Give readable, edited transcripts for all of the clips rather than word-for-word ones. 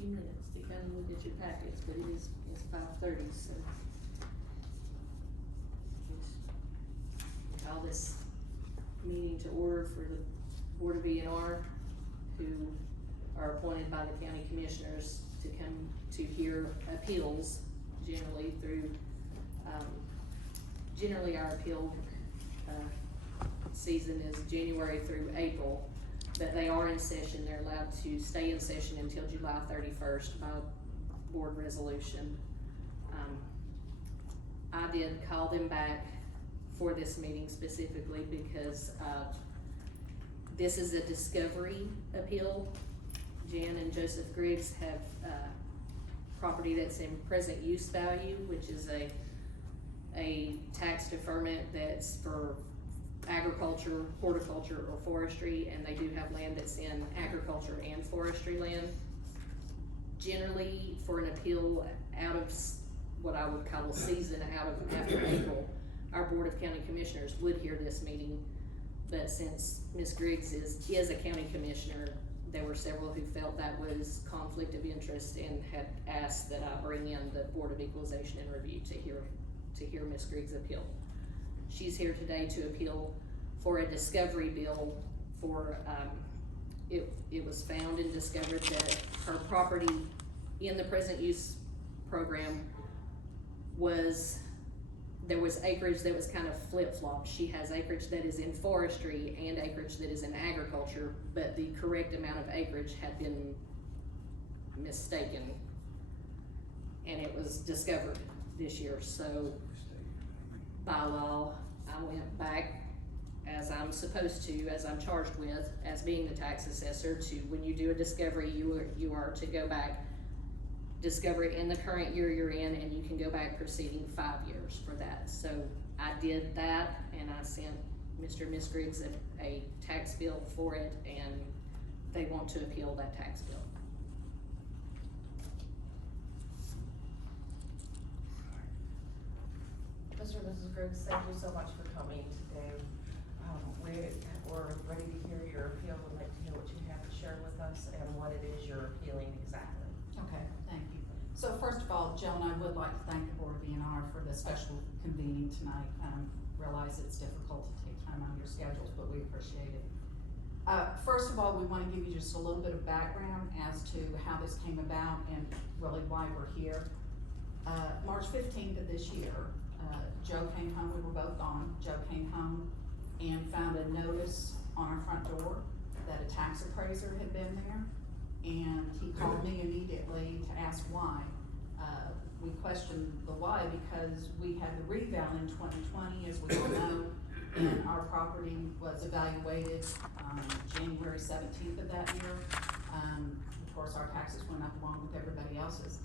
few minutes to kind of look at your packets, but it's 5:30, so. Just call this meeting to order for the Board of E&R, who are appointed by the county commissioners to come to hear appeals, generally through, generally our appeal, season is January through April, but they are in session. They're allowed to stay in session until July 31st by board resolution. I did call them back for this meeting specifically because this is a discovery appeal. Jan and Joseph Griggs have property that's in present use value, which is a tax deferment that's for agriculture, horticulture, or forestry, and they do have land that's in agriculture and forestry land. Generally, for an appeal out of what I would call a season out of after April, our Board of County Commissioners would hear this meeting, but since Ms. Griggs is a county commissioner, there were several who felt that was conflict of interest and had asked that I bring in the Board of Equalization and Review to hear Ms. Griggs' appeal. She's here today to appeal for a discovery bill for, it was found and discovered that her property in the present use program there was acreage that was kind of flip-flopped. She has acreage that is in forestry and acreage that is in agriculture, but the correct amount of acreage had been mistaken, and it was discovered this year. So by law, I went back, as I'm supposed to, as I'm charged with, as being the tax assessor, to when you do a discovery, you are to go back, discover it in the current year you're in, and you can go back preceding 5 years for that. So I did that, and I sent Mr. and Ms. Griggs a tax bill for it, and they want to appeal that tax bill. Mr. and Mrs. Griggs, thank you so much for coming today. We're ready to hear your appeal. We'd like to hear what you have to share with us and what it is you're appealing exactly. Okay, thank you. So first of all, Joan, I would like to thank the Board of E&R for the special convening tonight. Realize it's difficult to take time out of your schedules, but we appreciate it. First of all, we want to give you just a little bit of background as to how this came about and really why we're here. March 15th of this year, Joe came home. We were both gone. Joe came home and found a notice on our front door that a tax appraiser had been there, and he called me immediately to ask why. We questioned the why because we had the reval in 2020, as we all know, and our property was evaluated January 17th of that year. Of course, our taxes went up along with everybody else's.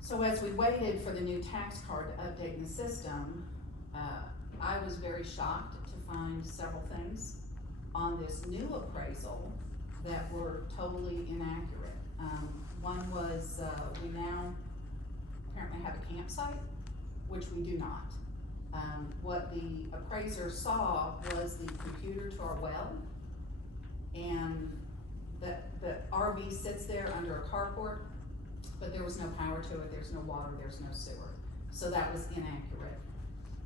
So as we waited for the new tax card to update in the system, I was very shocked to find several things on this new appraisal that were totally inaccurate. One was, we now apparently have a campsite, which we do not. What the appraiser saw was the computer to our well, and the RV sits there under a carport, but there was no power to it, there's no water, there's no sewer. So that was inaccurate.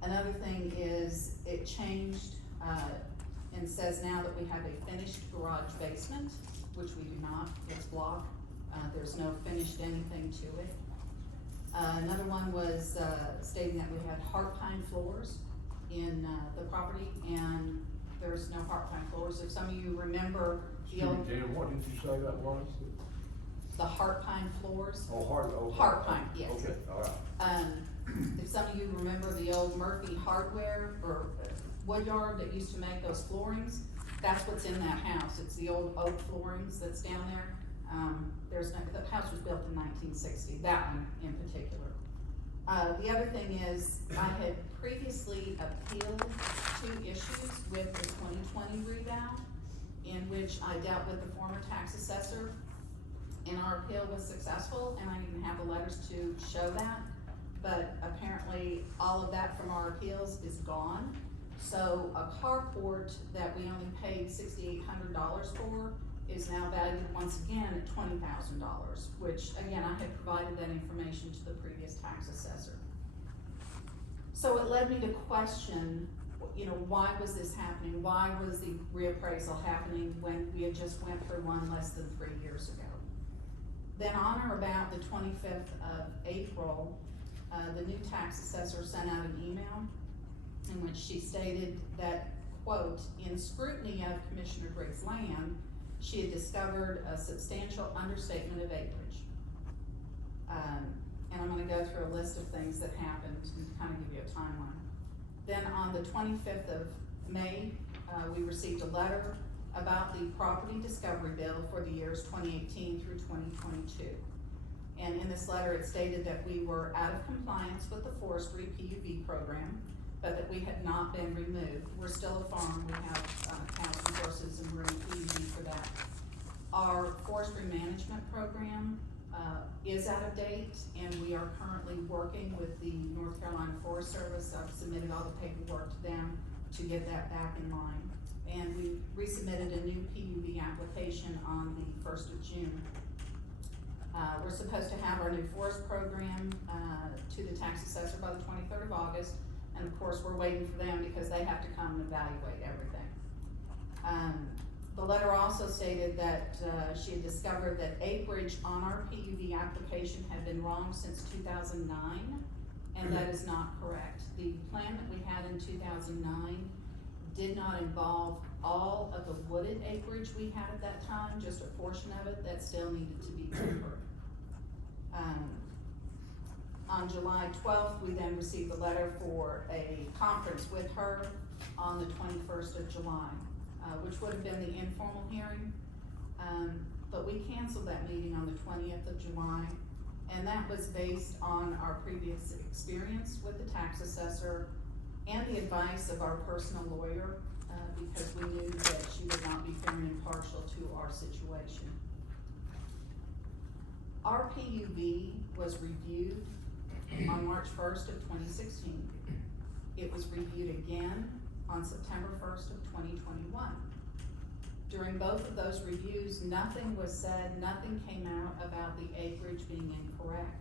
Another thing is it changed and says now that we have a finished garage basement, which we do not. It's block. There's no finished anything to it. Another one was stating that we had heart pine floors in the property, and there's no heart pine floors. If some of you remember the old... Dan, what did you say that was? The heart pine floors. Oh, okay. Heart pine, yes. Okay, all right. If some of you remember the old Murphy hardware or wood yard that used to make those floorings, that's what's in that house. It's the old oak floorings that's down there. The house was built in 1960, that one in particular. The other thing is I had previously appealed 2 issues with the 2020 reval, in which I dealt with the former tax assessor, and our appeal was successful, and I even have the letters to show that. But apparently all of that from our appeals is gone. So a carport that we only paid $6,800 for is now valued once again at $20,000, which again, I had provided that information to the previous tax assessor. So it led me to question, you know, why was this happening? Why was the reappraisal happening when we had just went through one less than 3 years ago? Then on or about the 25th of April, the new tax assessor sent out an email in which she stated that, quote, in scrutiny of Commissioner Griggs' land, she had discovered a substantial understatement of acreage. And I'm gonna go through a list of things that happened and kind of give you a timeline. Then on the 25th of May, we received a letter about the property discovery bill for the years 2018 through 2022. And in this letter, it stated that we were out of compliance with the forestry PUV program, but that we had not been removed. We're still a farm, we have cows and horses, and we're in PUV for that. Our forestry management program is out of date, and we are currently working with the North Carolina Forest Service. I've submitted all the paperwork to them to get that back in line. And we resubmitted a new PUV application on the 1st of June. We're supposed to have our new forest program to the tax assessor by the 23rd of August. And of course, we're waiting for them because they have to come and evaluate everything. The letter also stated that she had discovered that acreage on our PUV application had been wrong since 2009, and that is not correct. The plan that we had in 2009 did not involve all of the wooded acreage we had at that time, just a portion of it that still needed to be timbered. On July 12th, we then received a letter for a conference with her on the 21st of July, which would have been the informal hearing, but we canceled that meeting on the 20th of July, and that was based on our previous experience with the tax assessor and the advice of our personal lawyer, because we knew that she would not be fair and impartial to our situation. Our PUV was reviewed on March 1st of 2016. It was reviewed again on September 1st of 2021. During both of those reviews, nothing was said, nothing came out about the acreage being incorrect.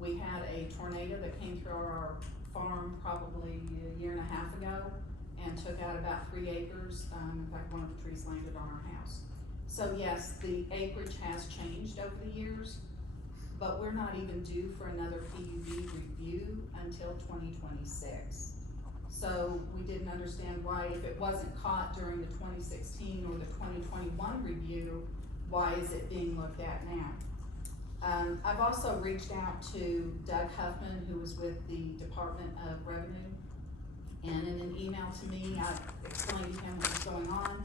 We had a tornado that came through our farm probably a year and a half ago and took out about 3 acres. In fact, one of the trees landed on our house. So yes, the acreage has changed over the years, but we're not even due for another PUV review until 2026. So we didn't understand why, if it wasn't caught during the 2016 or the 2021 review, why is it being looked at now? I've also reached out to Doug Huffman, who was with the Department of Revenue, and in an email to me, I explained to him what was going on,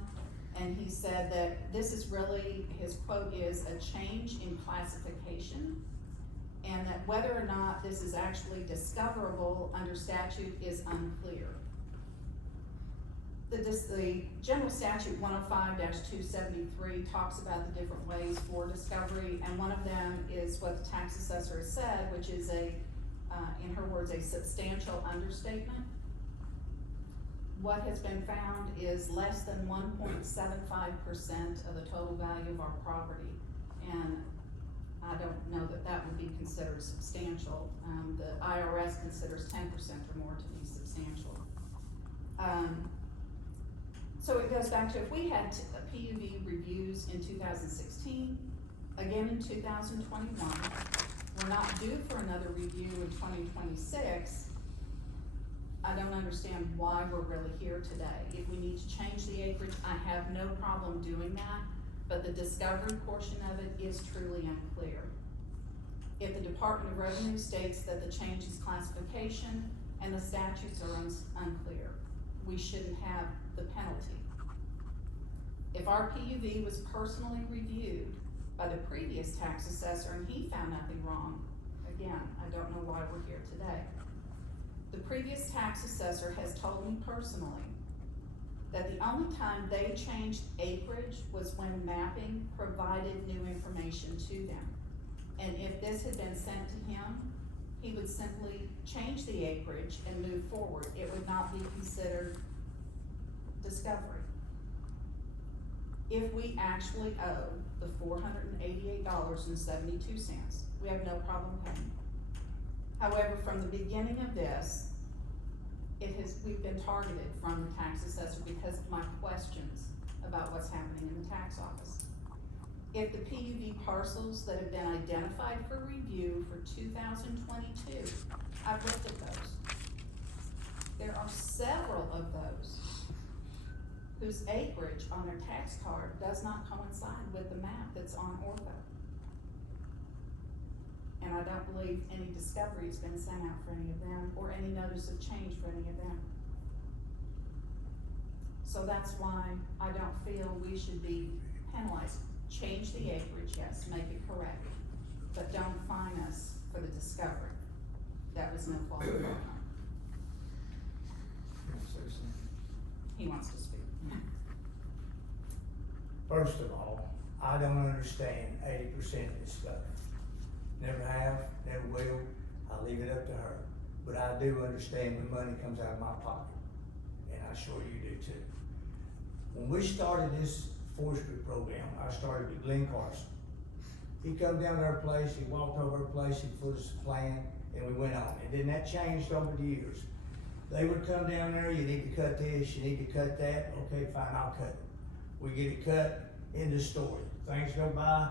and he said that this is really, his quote is, a change in classification, and that whether or not this is actually discoverable under statute is unclear. The General Statute 105-273 talks about the different ways for discovery, and one of them is what the tax assessor has said, which is in her words, a substantial understatement. What has been found is less than 1.75% of the total value of our property, and I don't know that that would be considered substantial. The IRS considers 10% or more to be substantial. So it goes back to, if we had PUV reviews in 2016, again in 2021, we're not due for another review in 2026, I don't understand why we're really here today. If we need to change the acreage, I have no problem doing that, but the discovery portion of it is truly unclear. If the Department of Revenue states that the change is classification and the statutes are unclear, we shouldn't have the penalty. If our PUV was personally reviewed by the previous tax assessor and he found nothing wrong, again, I don't know why we're here today. The previous tax assessor has told me personally that the only time they changed acreage was when mapping provided new information to them. And if this had been sent to him, he would simply change the acreage and move forward. It would not be considered discovery. if we actually owe the $488.72, we have no problem paying. However, from the beginning of this, we've been targeted from the tax assessor because of my questions about what's happening in the tax office. If the PUD parcels that have been identified for review for 2022, I've looked at those. There are several of those whose acreage on their tax card does not coincide with the map that's on Ortho. And I don't believe any discovery has been sent out for any of them, or any notice of change for any of them. So that's why I don't feel we should be penalized. Change the acreage, yes, make it correct, but don't fine us for the discovery. That was no fault of our own. He wants to speak. First of all, I don't understand 80% of this stuff. Never have, never will. I leave it up to her. But I do understand when money comes out of my pocket, and I'm sure you do too. When we started this forestry program, I started with Glenn Carson. He come down to our place, he walked over our place, he put us a plan, and we went on. And then that changed over the years. They would come down there, you need to cut this, you need to cut that, okay, fine, I'll cut it. We get it cut, end of story. Things go by,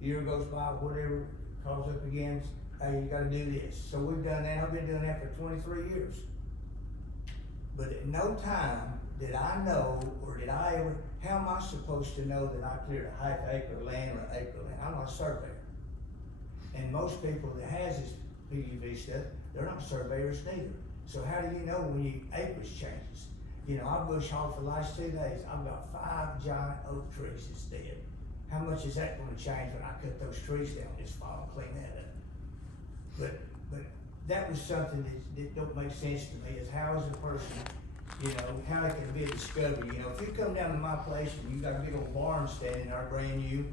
year goes by, whatever, calls up again, hey, you gotta do this. So we've done that, I've been doing that for 23 years. But at no time did I know, or did I ever, how am I supposed to know that I cleared a half acre of land or an acre of land? I'm not a surveyor. And most people that has this PUV stuff, they're not surveyors neither. So how do you know when your acreage changes? You know, I bush hogged for the last 2 days. I've got 5 giant oak trees that's dead. How much is that gonna change when I cut those trees down this fall and clean that up? But that was something that don't make sense to me, is how is a person, you know, how it can be a discovery. You know, if you come down to my place and you got a big old barn standing there brand new, you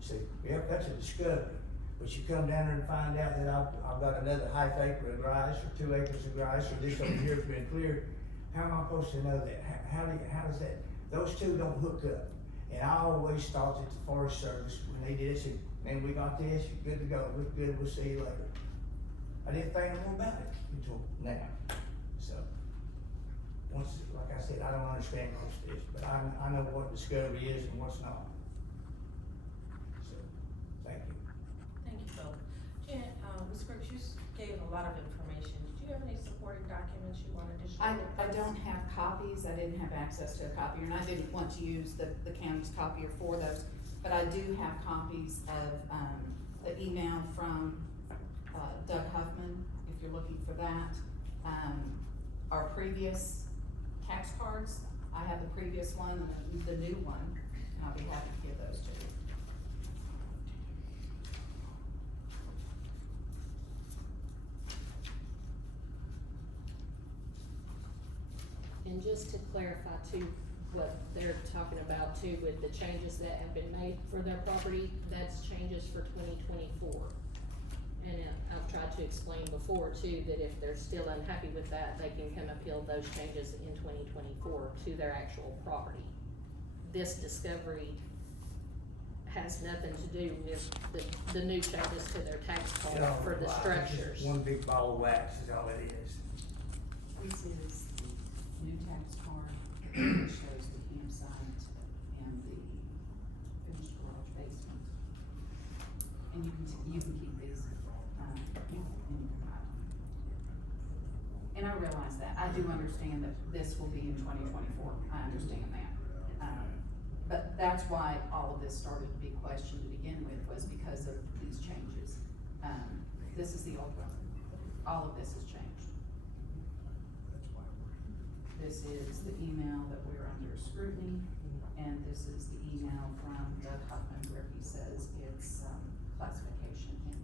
say, yep, that's a discovery. But you come down there and find out that I've got another half acre of grass or 2 acres of grass, or this over here has been cleared. How am I supposed to know that? How does that? Those two don't hook up. And I always thought that the Forest Service, when they did it, said, man, we got this, you're good to go, look good, we'll see you later. I didn't think no more about it until now. So, once, like I said, I don't understand most of this, but I know what discovery is and what's not. So, thank you. Thank you, Phil. Jan, Ms. Griggs, you gave a lot of information. Do you have any supporting documents you wanted to share with I us? don't have copies, I didn't have access to a copier, and I didn't want to use the county's copier for those, but I do have copies of, the email from, Doug Huffman, if you're looking for that. Our previous tax cards, I have the previous one and the new one, and I'll be happy to give those to you. And just to clarify too, what they're talking about too with the changes that have been made for their property, that's changes for 2024. And I've tried to explain before too, that if they're still unhappy with that, they can come appeal those changes in 2024 to their actual property. This discovery has nothing to do with the new changes to their tax code for the structures. One big ball of wax is all it is. This is the new tax card, which shows the campsite and the finished garage basement. And you can keep these, and I realize that, I do understand that this will be in 2024, I understand that. But that's why all of this started to be questioned to begin with, was because of these changes. This is the old one, all of this has changed. This is the email that we're under scrutiny, and this is the email from Doug Huffman where he says it's, classification in.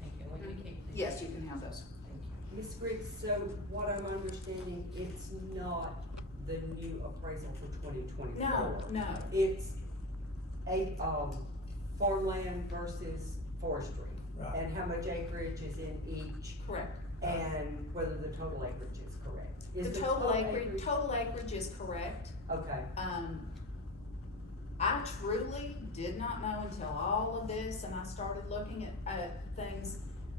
Thank you. We can keep these. Yes, you can have those. Thank you. Ms. Griggs, so what I'm understanding, it's not the new appraisal for 2024. No. It's a, farmland versus forestry. Right. And how much acreage is in each, Correct. and whether the total acreage is correct. Is The total acreage is correct. Okay, truly did not know until all of this and I started looking at things.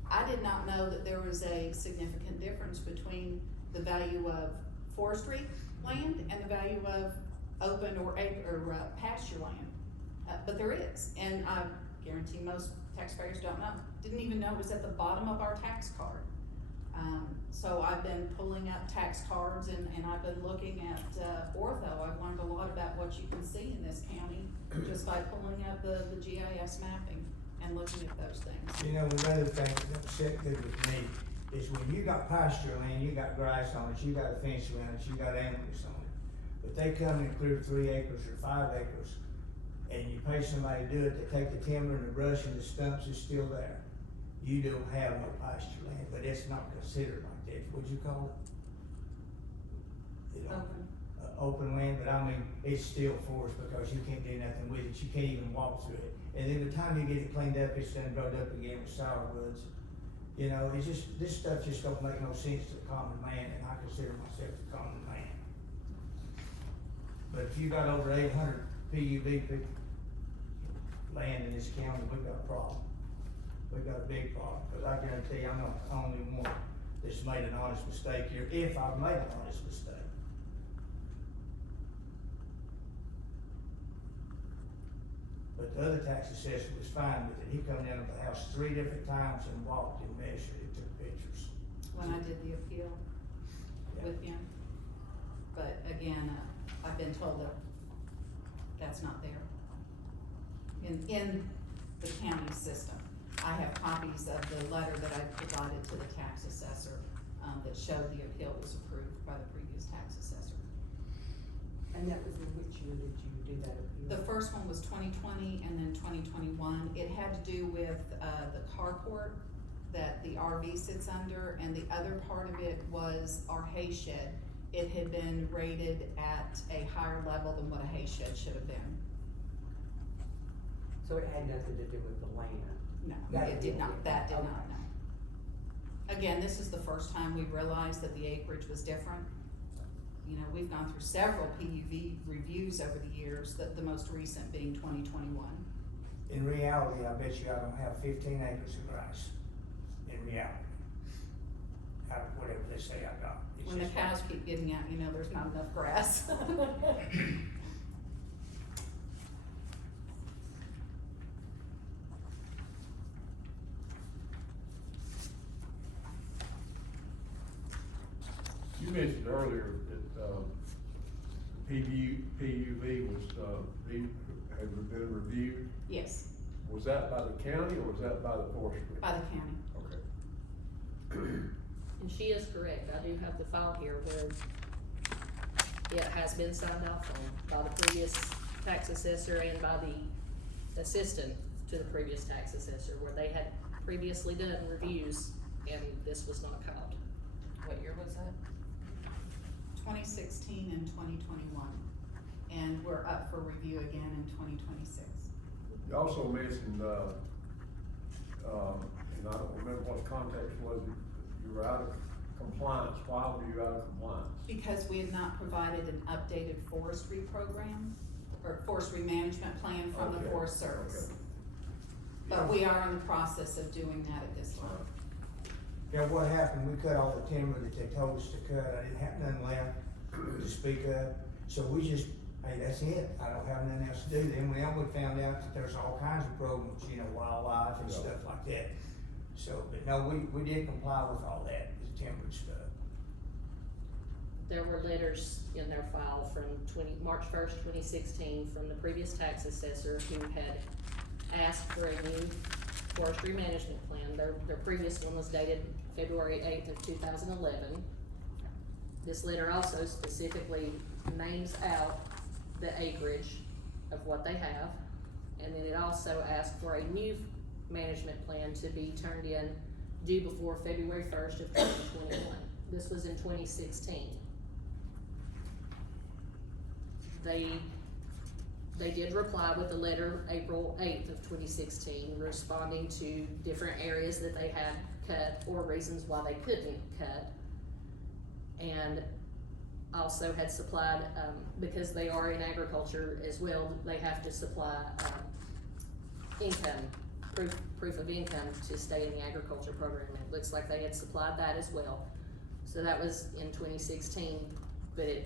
I did not know that there was a significant difference between the value of forestry land and the value of open or pasture land. But there is, and I guarantee most taxpayers don't know. Didn't even know it was at the bottom of our tax card. So I've been pulling up tax cards and I've been looking at, ortho. I've learned a lot about what you can see in this county just by pulling up the GIS mapping and looking at those things. You know, another thing that upset good with me is when you got pasture land, you got grass on it, you got a fence around it, you got animals on it. But they come and clear 3 acres or 5 acres, and you pay somebody to do it, they take the timber and the brush and the stumps is still there. You don't have no pasture land, but it's not considered like that. What'd you call it? Open land, but I mean, it's still forest because you can't do nothing with it, you can't even walk through it. And then the time you get it cleaned up, it's done rode up again with sourwoods. You know, it's just, this stuff just don't make no sense to the common man, and I consider myself a common man. But if you got over 800 PUV land in this county, we've got a problem. We've got a big problem, because I guarantee I'm not the only one that's made an honest mistake here, if I've made an honest mistake. But the other tax assessor was fine with it. He come down to the house 3 different times and walked and measured and took pictures. When I did the appeal with him. But again, I've been told that that's not there. In the county system. I have copies of the letter that I provided to the tax assessor, that showed the appeal was approved by the previous tax assessor. And that was in which year did you do that appeal? The first one was 2020 and then 2021. It had to do with, the carport that the RV sits under, and the other part of it was our hay shed. It had been rated at a higher level than what a hay shed should have been. So it had nothing to do with the land? No, That it did not, that did okay. not, no. Again, this is the first time we realized that the acreage was different. You know, we've gone through several PUV reviews over the years, the most recent being 2021. In reality, I bet you I don't have 15 acres of grass, in reality. Out of whatever they say I got. It's When the just- cows keep getting out, you know, there's not enough grass. You mentioned earlier that, PUV was, had been reviewed. Yes, Was that by the county or was that by the forestry? by the county. Okay. And she is correct, I do have the file here where it has been signed off on by the previous tax assessor and by the assistant to the previous tax assessor, where they had previously done reviews and this was not caught. What year was that? 2016 and 2021. And we're up for review again in 2026. You also mentioned, and I don't remember what the context was, you were out of compliance. Why were you out of compliance? Because we had not provided an updated forestry program, or forestry management plan from the Okay, Forest Service. okay. But we are in the process of doing that at this time. You know, what happened, we cut all the timber that they told us to cut, I didn't have none left to speak of, so we just, hey, that's it, I don't have nothing else to do. Then we found out that there's all kinds of programs, you know, wildlife and Yeah. stuff like that. So, but no, we did comply with all that, the timber stuff. There were letters in their file from March 1st, 2016, from the previous tax assessor who had asked for a new forestry management plan. Their previous one was dated February 8th of 2011. This letter also specifically names out the acreage of what they have, and then it also asked for a new management plan to be turned in due before February 1st of 2021. This was in 2016. They did reply with a letter April 8th of 2016, responding to different areas that they had cut or reasons why they couldn't cut. And also had supplied, because they are in agriculture as well, they have to supply, income, proof of income to stay in the agriculture program. It looks like they had supplied that as well. So that was in 2016, but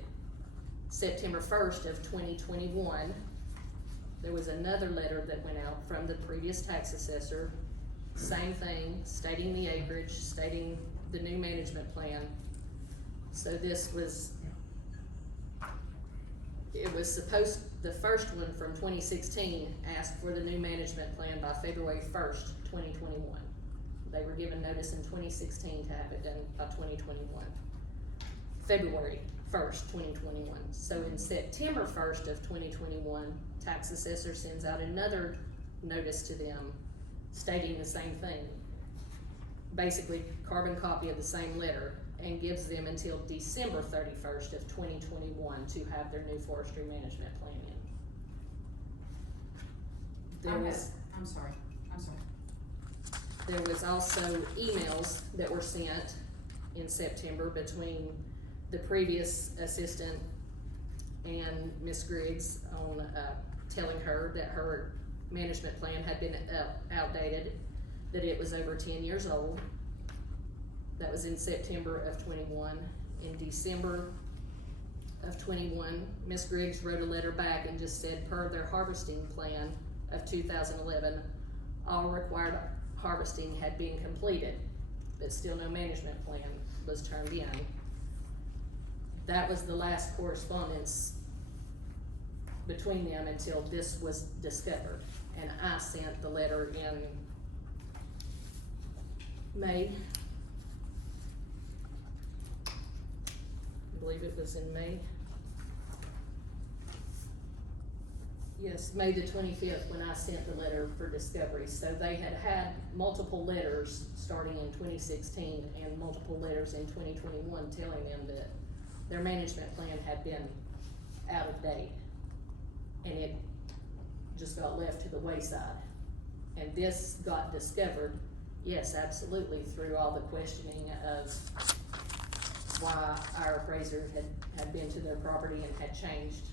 September 1st of 2021, there was another letter that went out from the previous tax assessor, same thing, stating the acreage, stating the new management plan. So this was, it was supposed, the first one from 2016 asked for the new management plan by February 1st, 2021. They were given notice in 2016 to have it done by 2021. February 1st, 2021. So in September 1st of 2021, tax assessor sends out another notice to them stating the same thing. Basically, carbon copy of the same letter, and gives them until December 31st of 2021 to have their new forestry management plan in. I'm sorry. There was also emails that were sent in September between the previous assistant and Ms. Griggs on, telling her that her management plan had been outdated, that it was over 10 years old. That was in September of 21. In December of 21, Ms. Griggs wrote a letter back and just said, per their harvesting plan of 2011, all required harvesting had been completed, but still no management plan was turned in. That was the last correspondence between them until this was discovered. And I sent the letter in May. I believe it was in May. Yes, May the 25th when I sent the letter for discovery. So they had had multiple letters starting in 2016 and multiple letters in 2021 telling them that their management plan had been out of date. And it just got left to the wayside. And this got discovered, yes, absolutely, through all the questioning of why our appraiser had been to their property and had changed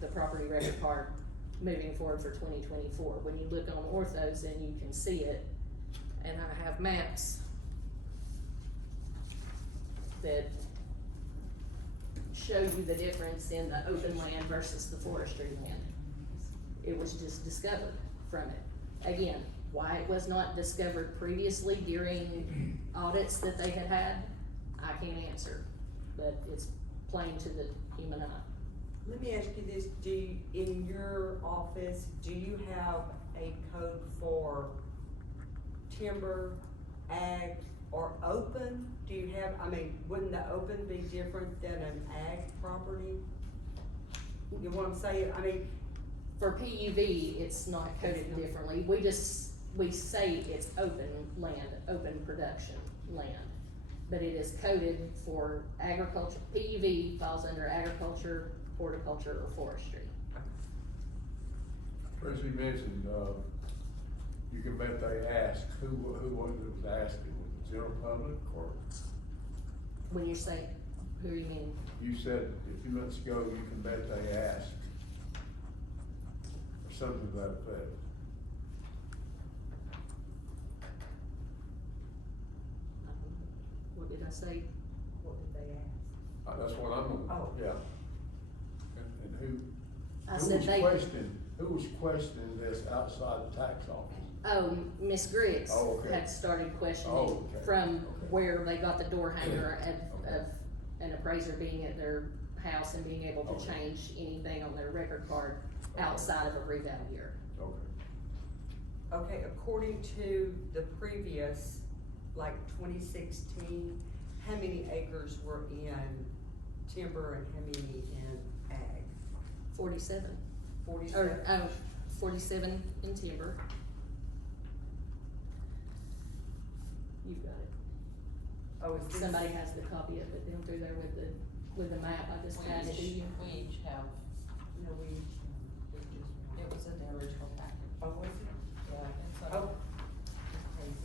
the property record card moving forward for 2024. When you look on orthos, and you can see it, and I have maps that show you the difference in the open land versus the forestry land. It was just discovered from it. Again, why it was not discovered previously during audits that they had had, I can't answer, but it's plain to the human eye. Let me ask you this, in your office, do you have a code for timber, ag, or open? Do you have, wouldn't the open be different than an ag property? You know what I'm saying? For PUV, it's not coded differently. We say it's open land, open production land. But it is coded for agriculture. PUV falls under agriculture, horticulture, or forestry. Tracy mentioned, you can bet they asked, who was it was asking, was it the general public or? When you say, who do you mean? You said a few minutes ago, you can bet they asked, or something to that effect. What did I say? What did they ask? That's what I'm, Oh. yeah. And who? I Who said was they. Who was questioning this outside the tax office? Oh, Ms. Griggs Oh, okay. had started questioning Oh, okay. from Okay. where they got the door hanger Okay. of an appraiser being at their house and being able to Okay. change anything on their record card outside of a reval year. Okay. Okay, according to the previous, like 2016, how many acres were in timber and how many in ag? 47. 47? 47 in timber. You've got it. Oh, is this? Somebody has the copy of it down through there with the map. I just passed it to you. We each have, No, we just. it was in the original packet. Oh, was it? Yeah, it's Oh. crazy.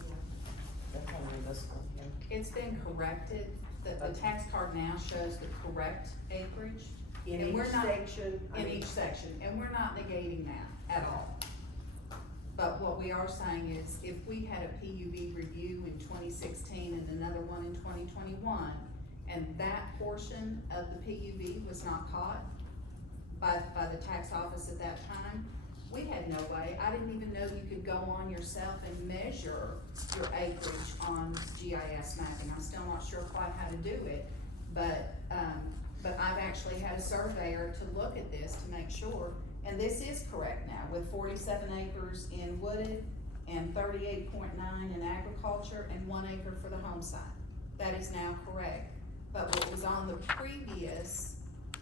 Definitely this one here. It's been corrected, the tax card now shows the correct acreage In And each we're not- section? I in mean, each section, and we're not negating that at all. But what we are saying is, if we had a PUV review in 2016 and another one in 2021, and that portion of the PUV was not caught by the tax office at that time, we had no way, I didn't even know you could go on yourself and measure your acreage on GIS mapping. I'm still not sure quite how to do it, but I've actually had a surveyor to look at this to make sure, and this is correct now, with 47 acres in wooded and 38.9 in agriculture and 1 acre for the home site. That is now correct. But what was on the previous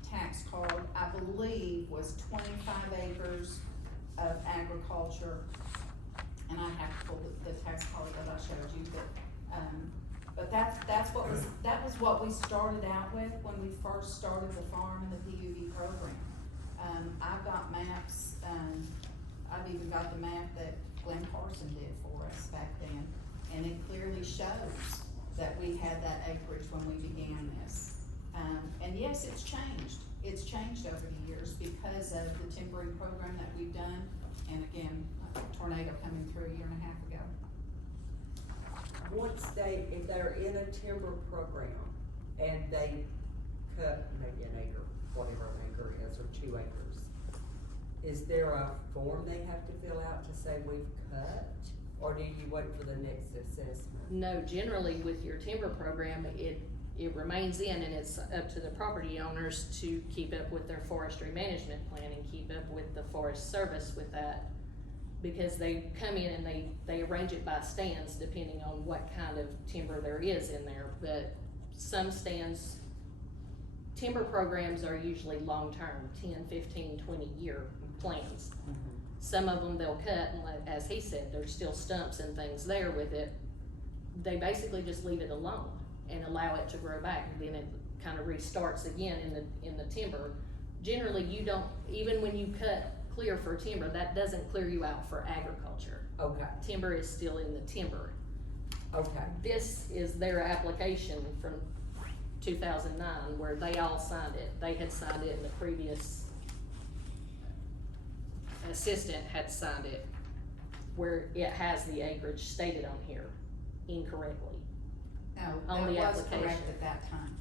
tax card, I believe, was 25 acres of agriculture, and I have to pull the tax card that I showed you, but that was what we started out with when we first started the farm and the PUV program. I've got maps, I've even got the map that Glenn Carson did for us back then, and it clearly shows that we had that acreage when we began this. And yes, it's changed. It's changed over the years because of the timbering program that we've done, and again, a tornado coming through a year and a half ago. Once if they're in a timber program and they cut maybe an acre, whatever an acre is, or 2 acres, is there a form they have to fill out to say we've cut? Or do you wait for the next assessment? No, generally with your timber program, it remains in, and it's up to the property owners to keep up with their forestry management plan and keep up with the Forest Service with that. Because they come in and they arrange it by stands depending on what kind of timber there is in there. But some stands, timber programs are usually long-term, 10, 15, 20-year plans. Some of them they'll cut, and as he said, there's still stumps and things there with it. They basically just leave it alone and allow it to grow back, and then it kind of restarts again in the timber. Generally, you don't, even when you cut clear for timber, that doesn't clear you out for agriculture. Okay, Timber is still in the timber. okay. This is their application from 2009 where they all signed it. They had signed it, and the previous assistant had signed it, where it has the acreage stated on here incorrectly. No, On that the was application. correct at that time.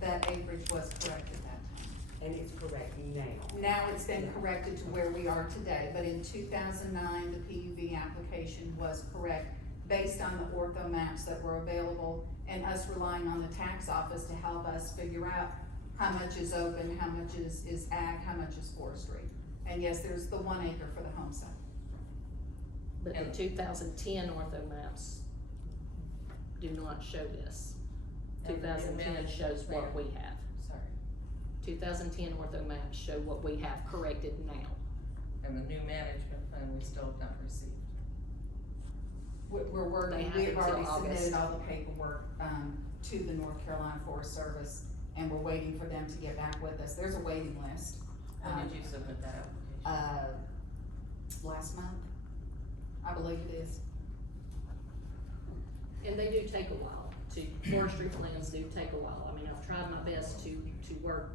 That acreage was correct at that time. And it's correct now? Now it's been corrected to where we are today, but in 2009, the PUV application was correct based on the ortho maps that were available and us relying on the tax office to help us figure out how much is open, how much is ag, how much is forestry. And yes, there's the 1 acre for the home site. But the 2010 ortho maps do not show this. And the new 2010 management shows what plan. we have. Sorry. 2010 ortho maps show what we have corrected now. And the new management plan we still have not received. We're They working, have we've until already August. submitted all the paperwork, to the North Carolina Forest Service, and we're waiting for them to get back with us. There's a waiting list. When did you submit that application? Last month, I believe it is. And they do take a while forestry plans do take a while. I mean, I've tried my best to work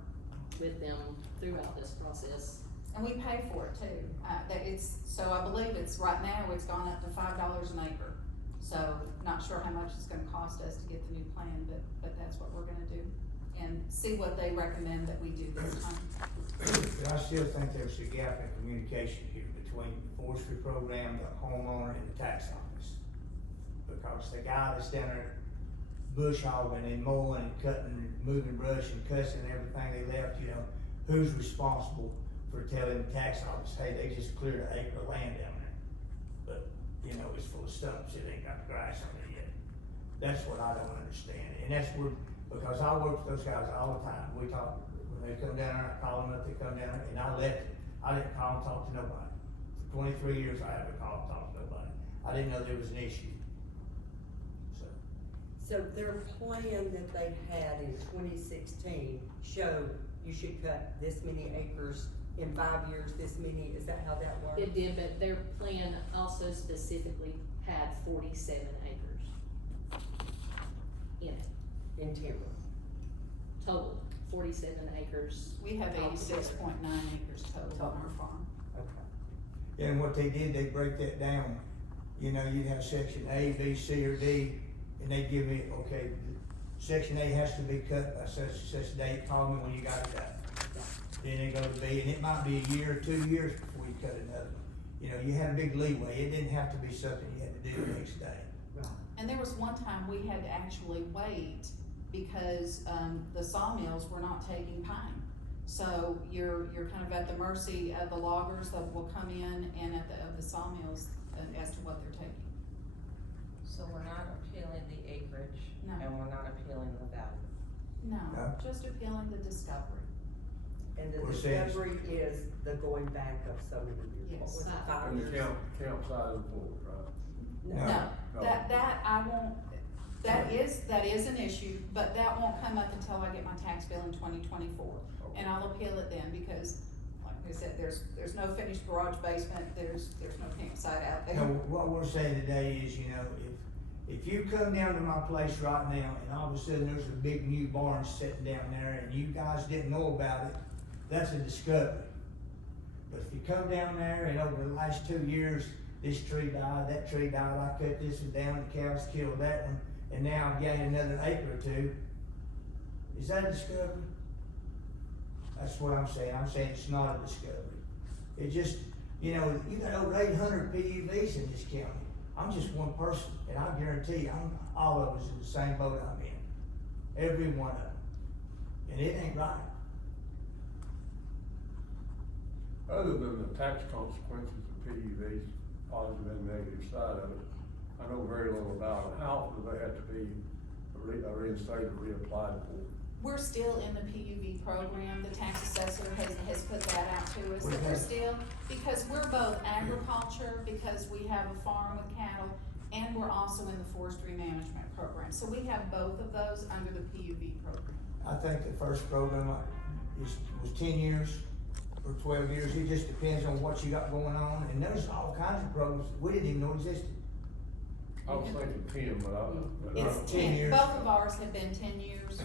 with them throughout this process. And we pay for it too. So I believe right now, it's gone up to $5 an acre. So not sure how much it's gonna cost us to get the new plan, but that's what we're gonna do. And see what they recommend that we do this time. But I still think there's a gap in communication here between the forestry program, the homeowner, and the tax office. Because the guy that's down there bush hogging and mowing and cutting and moving brush and cussing and everything they left, who's responsible for telling the tax office, hey, they just cleared an acre of land down there? But, it's full of stumps, it ain't got the grass on it yet. That's what I don't understand, and that's where, because I work with those guys all the time, we talk, when they come down there, I call them up, they come down there, and I left it. I didn't call and talk to nobody. For 23 years, I haven't called and talked to nobody. I didn't know there was an issue. So their plan that they had in 2016 showed you should cut this many acres in 5 years, this many, is that how that works? It did, but their plan also specifically had 47 acres in it, in timber? total, 47 acres. We have 86.9 acres total on our farm. Okay. And what they did, they break that down, you know, you'd have section A, B, C, or D, and they give me, okay, section A has to be cut by such and such date, call me when you got it done. Then they go to B, and it might be a year or 2 years before you cut another one. You know, you had a big leeway, it didn't have to be something you had to do the next day. Right. And there was one time we had to actually wait because, the sawmills were not taking pine. So you're kind of at the mercy of the loggers that will come in and of the sawmills as to what they're taking. So we're not appealing the acreage, No. and we're not appealing the value. No, No. just appealing the discovery. And the We're saying- discovery is the going back of so many years. What Yes. was it, 5 And the years? count size of forward, right? No. No, No. that I won't, that is an issue, but that won't come up until I get my tax bill in 2024. And I'll appeal it then because, like I said, there's no finished garage basement, there's no campsite out there. Now, what we're saying today is, you know, if you come down to my place right now and all of a sudden there's a big new barn sitting down there and you guys didn't know about it, that's a discovery. But if you come down there and over the last 2 years, this tree died, that tree died, I cut this one down, the cows killed that one, and now I've gained another acre or two, is that a discovery? That's what I'm saying it's not a discovery. It just, you know, you got over 800 PUVs in this county. I'm just one person, and I guarantee you, all of us in the same boat I'm in. Every one of them. And it ain't right. Other than the tax consequences of PUVs, positive and negative side of it, I know very little about it. How often do they have to be reinstated, reapplied for? We're still in the PUV program, the tax assessor has put that out to us, that we're Okay. still, because we're both agriculture, because we have a farm with cattle, and we're also in the forestry management program, so we have both of those under the PUV program. I think the first program was 10 years or 12 years. It just depends on what you got going on. And there's all kinds of programs we didn't even know existed. I was thinking 10, but I don't. It's 10 10, years. both of ours have been 10 years,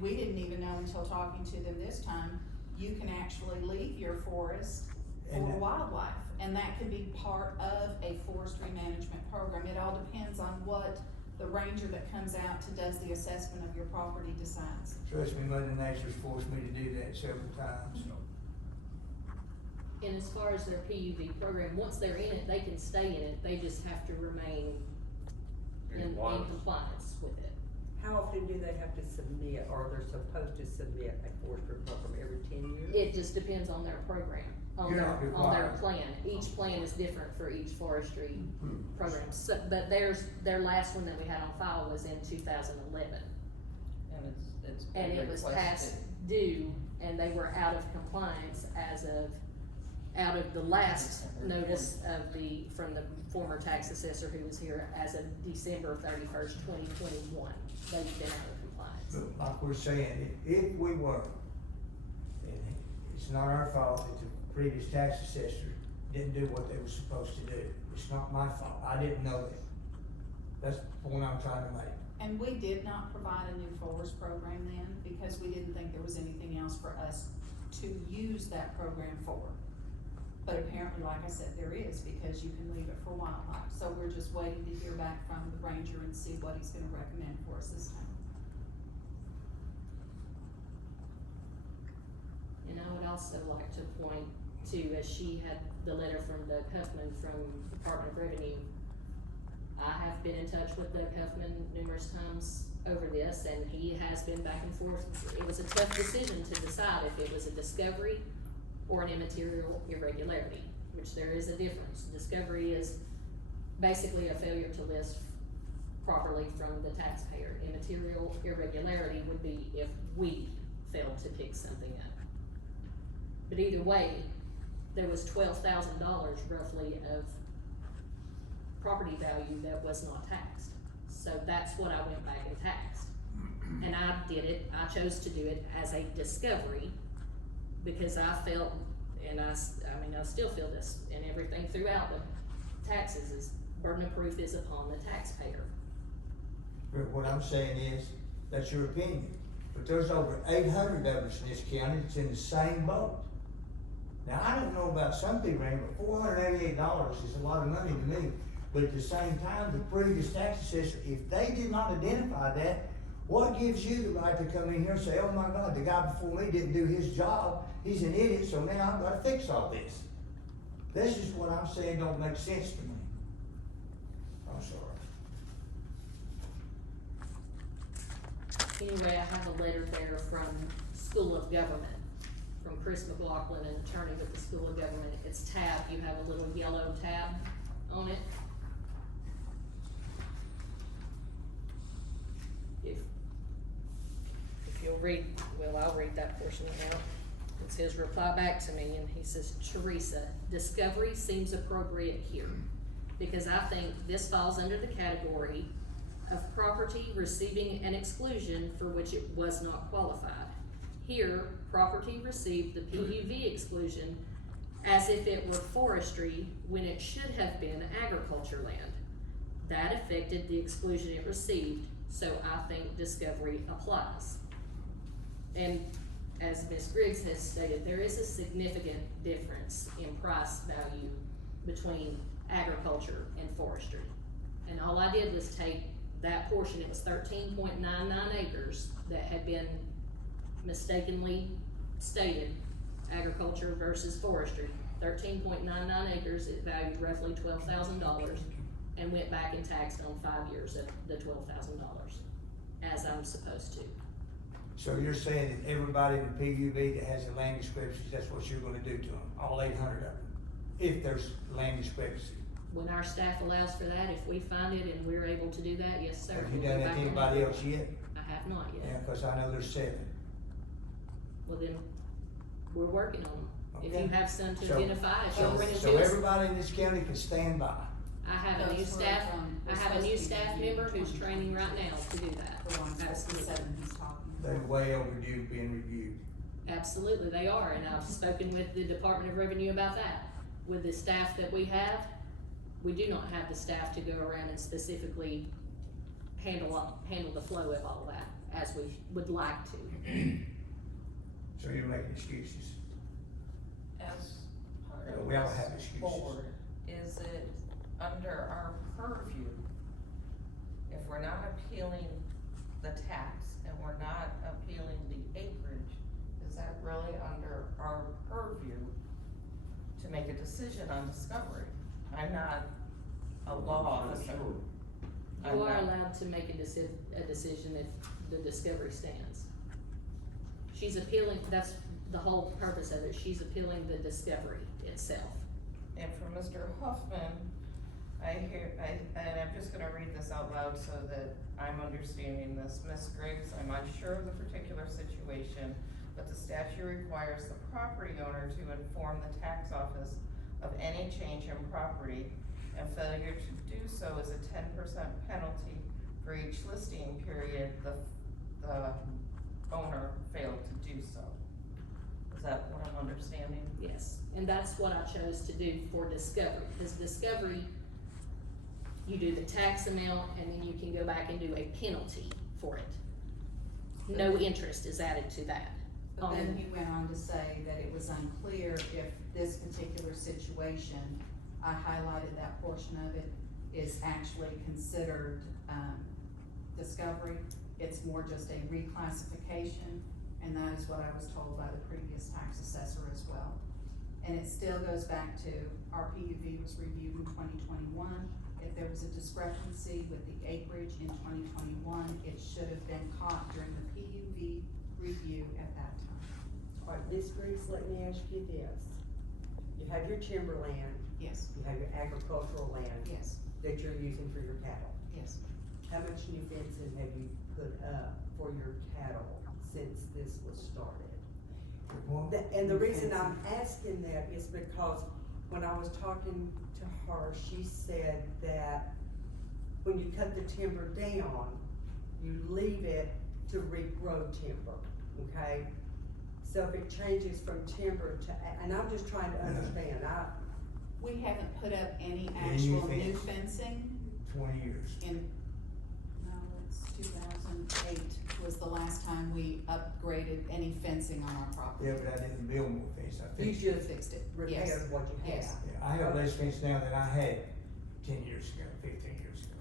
we didn't even know until talking to them this time, you can actually leave your forest for And that- wildlife, and that could be part of a forestry management program. It all depends on what the ranger that comes out to does the assessment of your property decides. Trust me, Mother Nature's forced me to do that several times. And as far as their PUV program, once they're in it, they can stay in it, they just have to remain in compliance with it. How often do they have to submit, or they're supposed to submit a forestry program every 10 years? It just depends on their program, on You're their, not on their required. plan. Each plan is different for each forestry program. So, but their last one that we had on file was in 2011. And it's been And it was past requested. due, and they were out of compliance out of the last notice from the former tax assessor who was here as of December 31st, 2021. They've been out of compliance. But like we're saying, if we were, and it's not our fault that the previous tax assessor didn't do what they were supposed to do. It's not my fault. I didn't know that. That's the point I'm trying to make. And we did not provide a new forest program then, because we didn't think there was anything else for us to use that program for. But apparently, like I said, there is, because you can leave it for wildlife. So we're just waiting to hear back from the ranger and see what he's gonna recommend for us this time. And I would also like to point to, as she had the letter from Doug Huffman from Department of Revenue, I have been in touch with Doug Huffman numerous times over this, and he has been back and forth. It was a tough decision to decide if it was a discovery or an immaterial irregularity, which there is a difference. Discovery is basically a failure to list properly from the taxpayer. Immaterial irregularity would be if we failed to pick something up. But either way, there was $12,000 roughly of property value that was not taxed. So that's what I went back and taxed. And I did it, I chose to do it as a discovery because I felt, and I still feel this, and everything throughout the taxes is burden of proof is upon the taxpayer. But what I'm saying is, that's your opinion, but there's over 800 of us in this county that's in the same boat. Now, I don't know about some people, but $488 is a lot of money to me, but at the same time, the previous tax assessor, if they did not identify that, what gives you the right to come in here and say, oh my God, the guy before me didn't do his job, he's an idiot, so now I've gotta fix all this? This is what I'm saying don't make sense to me. I'm sorry. Anyway, I have a letter there from School of Government, from Chris McLaughlin, an attorney with the School of Government. It's tab, you have a little yellow tab on it. If you'll read, well, I'll read that portion now. It's his reply back to me, and he says, Teresa, discovery seems appropriate here, because I think this falls under the category of property receiving an exclusion for which it was not qualified. Here, property received the PUV exclusion as if it were forestry when it should have been agriculture land. That affected the exclusion it received, so I think discovery applies. And as Ms. Griggs has stated, there is a significant difference in price value between agriculture and forestry. And all I did was take that portion, it was 13.99 acres that had been mistakenly stated agriculture versus forestry. 13.99 acres, it valued roughly $12,000 and went back and taxed on 5 years at the $12,000, as I'm supposed to. So you're saying that everybody in the PUV that has a land discrepancy, that's what you're gonna do to them, all 800 of them, if there's land discrepancy? When our staff allows for that, if we find it and we're able to do that, yes, sir. Have you we'll done go that back to and- anybody else yet? I have not yet. Yeah, cause I know there's 7. Well, then, we're working on them. If Okay. you have some to So- identify, if you'll bring it So to us. everybody in this county can stand by. I have a new Those were staff, from- I were have a new supposed to be staff reviewed member who's 2022. training right now to do that. The ones that's the Absolutely. 7 he's talking They're about. way overdue being reviewed. Absolutely, they are, and I've spoken with the Department of Revenue about that. With the staff that we have, we do not have the staff to go around and specifically handle the flow of all that, as we would like to. So you're making excuses. As part But of we all this have excuses. board, is it under our purview, if we're not appealing the tax and we're not appealing the acreage, is that really under our purview to make a decision on discovery? I'm not a law I'm not officer. sure. You I'm are not- allowed to make a decision if the discovery stands. She's appealing, that's the whole purpose of it, she's appealing the discovery itself. And for Mr. Huffman, and I'm just gonna read this out loud so that I'm understanding this. Ms. Griggs, I'm unsure of the particular situation, but the statute requires the property owner to inform the tax office of any change in property, and failure to do so is a 10% penalty for each listing period the owner failed to do so. Is that what I'm understanding? Yes, and that's what I chose to do for discovery, because discovery, you do the tax amount and then you can go back and do a penalty for it. No interest is added to that. But then he went on to say that it was unclear if this particular situation, I highlighted that portion of it, is actually considered, discovery. It's more just a reclassification, and that is what I was told by the previous tax assessor as well. And it still goes back to, our PUV was reviewed in 2021. If there was a discrepancy with the acreage in 2021, it should have been caught during the PUV review at that time. Alright, Ms. Griggs, let me ask you this. You have your timberland, Yes, you have your agricultural land yes, that you're using for your cattle. yes. How much new fencing have you put up for your cattle since this was started? And the reason I'm asking that is because when I was talking to her, she said that when you cut the timber down, you leave it to regrow timber, okay? So if it changes from timber to, and I'm just trying to understand, We haven't put up any Any new actual new fence? fencing 20 years. in, no, it's, 2008 was the last time we upgraded any fencing on our property. Yeah, but I didn't build more fence, I You fixed. just Fixed it, repaired yes. what you had. Yes. Yeah, I have less fence now than I had 10 years ago, 15 years ago.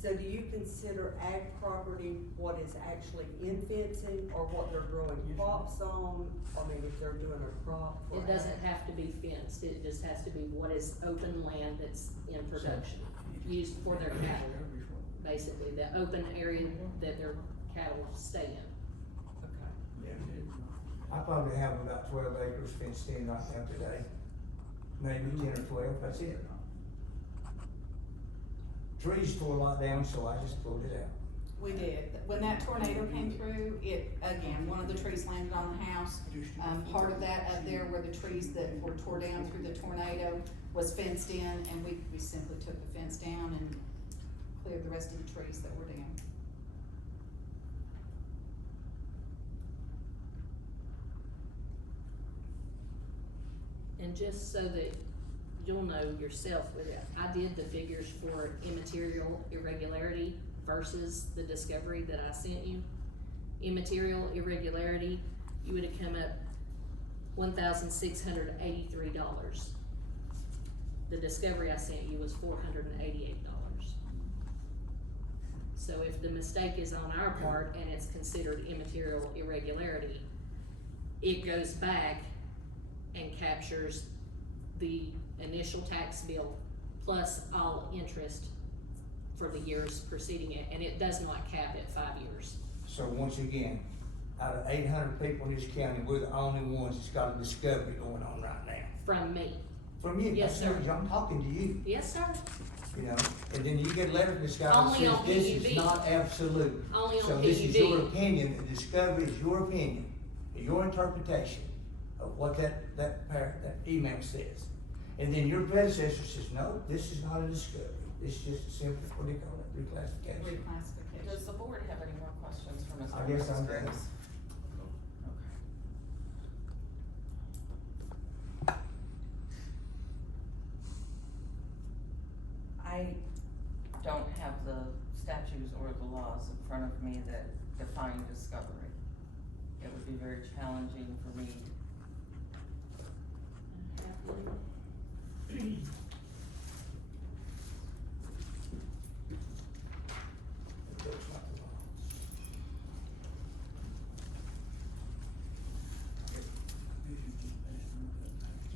So do you consider ag property what is actually in fencing or what they're growing crops on? I mean, if they're doing a crop for It ag. doesn't have to be fenced, it just has to be what is open land that's in production, used for their cattle. Basically, the open area that their cattle stay in. Okay. Yeah. I probably have about 12 acres fenced in right now today. Maybe 10 or 12, that's it. Trees tore a lot down, so I just pulled it out. We did. When that tornado came through, it, again, one of the trees landed on the house. Part of that up there where the trees that were tore down through the tornado was fenced in, and we simply took the fence down and cleared the rest of the trees that were down. And just so that you'll know yourself with it, I did the figures for immaterial irregularity versus the discovery that I sent you. Immaterial irregularity, you would have come up $1,683. The discovery I sent you was $488. So if the mistake is on our part and it's considered immaterial irregularity, it goes back and captures the initial tax bill plus all interest for the years preceding it, and it does not cap at 5 years. So once again, out of 800 people in this county, we're the only ones that's got a discovery going on right now. From me. From you, Yes, that's sir. I'm talking to you, Yes, sir. you know, and then you get a letter from this guy that Only says on this is PUV. not absolute. Only on So this is your PUV. opinion, the discovery is your opinion, your interpretation of what that email says. And then your predecessor says, no, this is not a discovery, this is just a simple, what do you call it, reclassification. Reclassification. Does the board have any more questions for Mr. I guess I'm Griggs? done. I don't have the statutes or the laws in front of me that define discovery. It would be very challenging for me.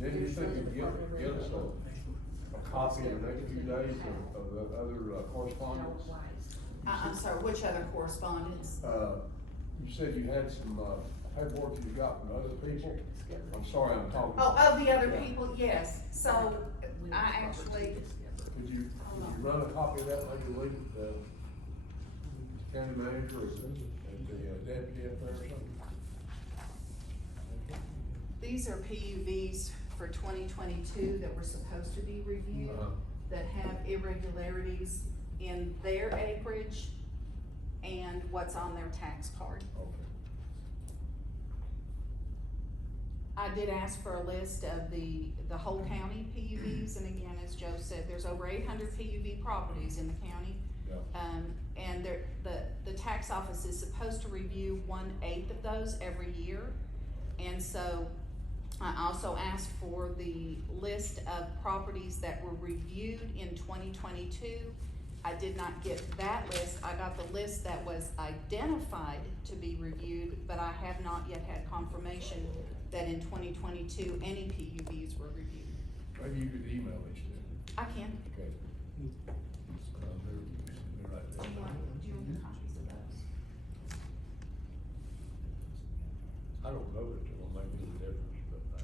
Jen, you think you'd get us a copy in the next few days of the other correspondence? I'm sorry, which other correspondence? You said you had some, paperwork that you got from other people? I'm sorry, I'm talking. Oh, of the other people, yes. So, I actually, Could you run a copy of that, maybe leave it, county manager or the deputy up there or something? these are PUVs for 2022 that were supposed to be reviewed, that have irregularities in their acreage and what's on their tax card. Okay. I did ask for a list of the whole county PUVs, and again, as Joe said, there's over 800 PUV properties in the county. Yeah. And the tax office is supposed to review 1/8 of those every year. And so I also asked for the list of properties that were reviewed in 2022. I did not get that list. I got the list that was identified to be reviewed, but I have not yet had confirmation that in 2022, any PUVs were reviewed. Maybe you could email these to me. I can. Okay. They're right there. Do you want copies of those? I don't know that it will make any difference, but I.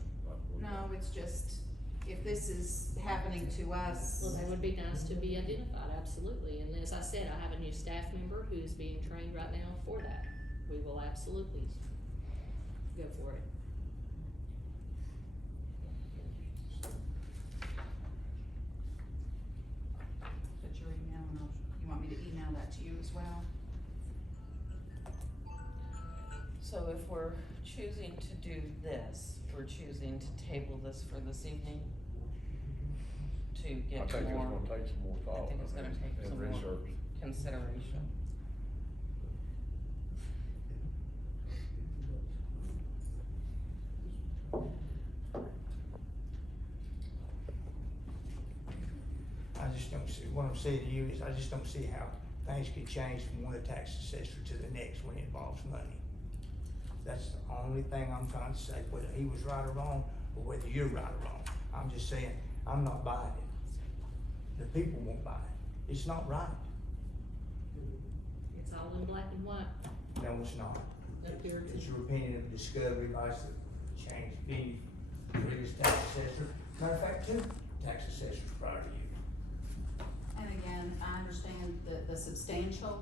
No, it's just, if this is happening to us. Well, that would be nice to be identified, absolutely, and as I said, I have a new staff member who's being trained right now for that. We will absolutely go for it. Put your email and you want me to email that to you as well? So if we're choosing to do this, we're choosing to table this for this evening to I get think it's more, gonna take some more I thought. think it's gonna take and some more research. consideration. just don't see, what I'm saying to you is, I just don't see how things could change from one tax assessor to the next when it involves money. That's the only thing I'm trying to say, whether he was right or wrong, or whether you're right or wrong. I'm just saying, I'm not buying it. The people won't buy it. It's not right. It's all in black and white. No, it's not. Up here It's too. your opinion of discovery, vice change, being previous tax assessor. Matter of fact, two tax assessors prior to you. And again, I understand the substantial,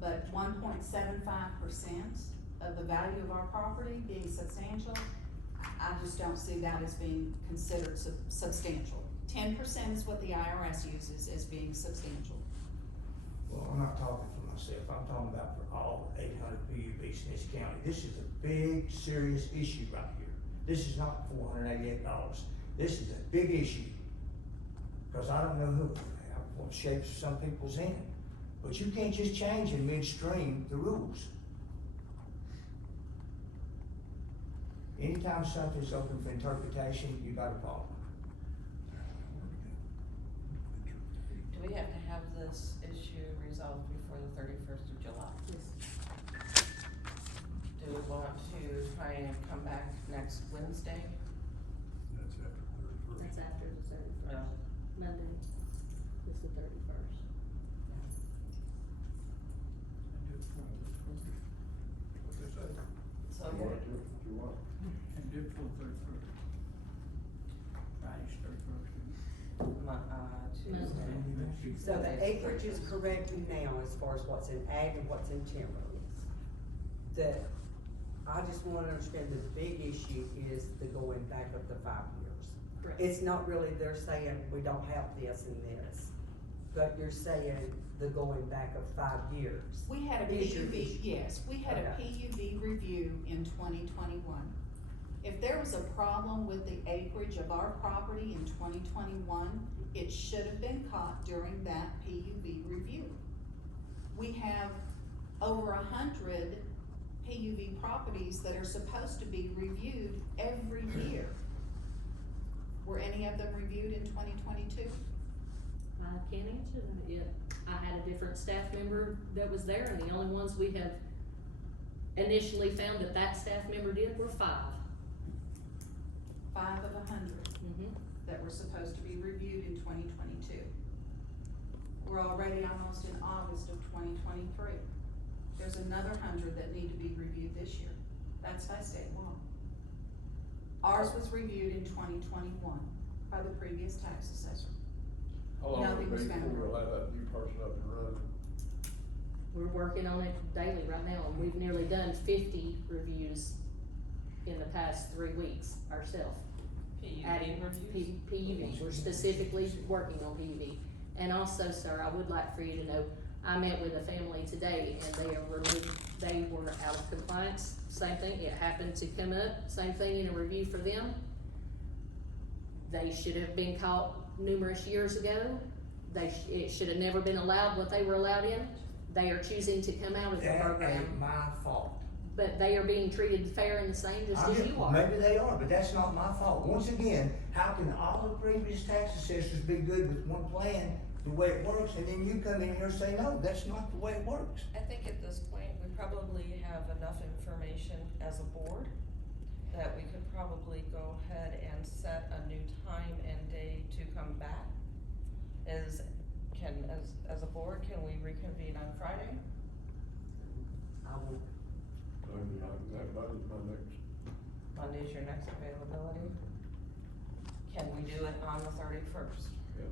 but 1.75% of the value of our property being substantial, I just don't see that as being considered substantial. 10% is what the IRS uses as being substantial. Well, I'm not talking for myself, I'm talking about for all 800 PUBs in this county. This is a big, serious issue right here. This is not $488. This is a big issue. Cause I don't know what shape some people's in. But you can't just change in midstream the rules. Anytime something's open for interpretation, you got a problem. Do we have to have this issue resolved before the 31st of July? Do we want to try and come back next Wednesday? That's after That's after the 31st. No. Monday is the 31st. What they say? So, You want to, you want? And do it for the 31st. Friday's 31st. Tuesday. So the acreage is correct now as far as what's in ag and what's in timber. I just wanna understand the big issue is the going back up to 5 years. Correct. It's not really, they're saying we don't have this and this, but you're saying the going back of 5 years. We had a Is your PUV, issue. yes, we had a Okay. PUV review in 2021. If there was a problem with the acreage of our property in 2021, it should have been caught during that PUV review. We have over 100 PUV properties that are supposed to be reviewed every year. Were any of them reviewed in 2022? I can't answer that yet. I had a different staff member that was there, and the only ones we have initially found that staff member did were 5. 5 of 100 Mm-hmm. that were supposed to be reviewed in 2022. We're already almost in August of 2023. There's another 100 that need to be reviewed this year. That's by state law. Ours was reviewed in 2021 by the previous tax assessor. How long Nothing will it was be found. before we'll have that new person up and running? We're working on it daily right now, and we've nearly done 50 reviews in the past 3 weeks ourselves. PUV reviews? PUV, we're specifically working on PUV. And also, sir, I would like for you to know, I met with a family today, and they were out of compliance, same thing, it happened to come up, same thing in a review for them. They should have been caught numerous years ago, it should have never been allowed what they were allowed in. They are choosing to come out of the That program, ain't my fault. but they are being treated fair and the same just as you are. Maybe they are, but that's not my fault. Once again, how can all the previous tax assessors be good with one plan, the way it works, and then you come in here and say, no, that's not the way it works? I think at this point, we probably have enough information as a board that we could probably go ahead and set a new time and day to come back. As a board, can we reconvene on Friday? I will, That Monday's my next. Monday's your next availability? Can we do it on the 31st? Yeah.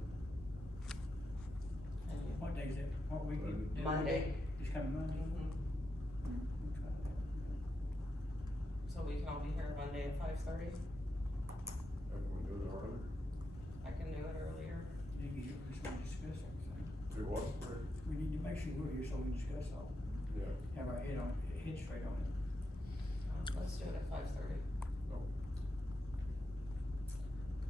What day is it? What week? Monday. Do it? Monday. This coming Monday? So we can all be here Monday at 5:30? Can we do it early? I can do it earlier. You can just want to discuss everything. Do what? We need to make sure we're here so we can discuss all, Yeah. have our head straight on it. Let's do it at 5:30. No.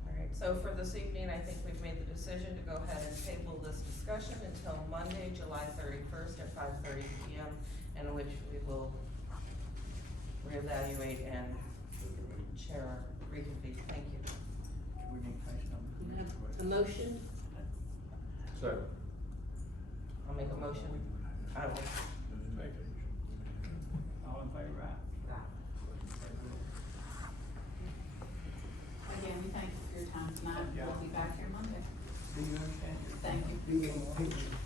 Alright, so for this evening, I think we've made the decision to go ahead and table this discussion until Monday, July 31st at 5:30 PM, in which we will reevaluate and chair reconvene. Thank you. So we need to pass You numbers. have a motion, Second. I'll make a motion. I will. All in favor, aye? Again, we thank you for your time tonight. Yeah. We'll be back here Monday. Do you understand? Thank you. Do you want people